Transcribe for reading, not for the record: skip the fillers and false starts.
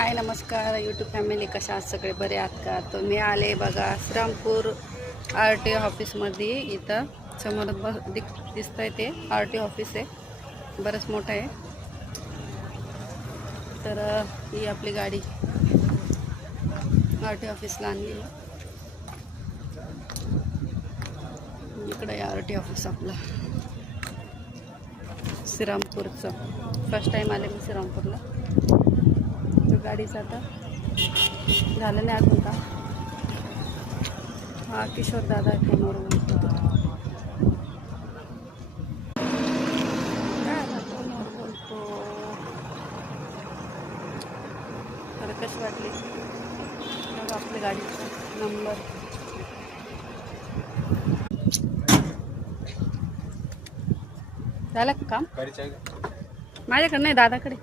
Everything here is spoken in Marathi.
हाय नमस्कार यूट्यूब फॅमिली, कशा आहात सगळे? बरे आहात का? तर मी आले बघा श्रीरामपूर RTO ऑफिसमध्ये. इथं समोर दिसतंय ते RTO ऑफिस आहे, बरंच मोठं आहे. तर ही आपली गाडी RTO ऑफिसला आणली. इकडं आहे RTO ऑफिस आपलं श्रीरामपूरचं. फर्स्ट टाईम आले मी श्रीरामपूरला. गाडीचं आता झालं नाही अजून का? हा किशोर दादा फोनवर बोलतो. फोनवर बोलतो. तर कशी वाटली बघा आपल्या गाडीचा नंबर. झालं का काम? माझ्याकडे नाही, दादाकडे.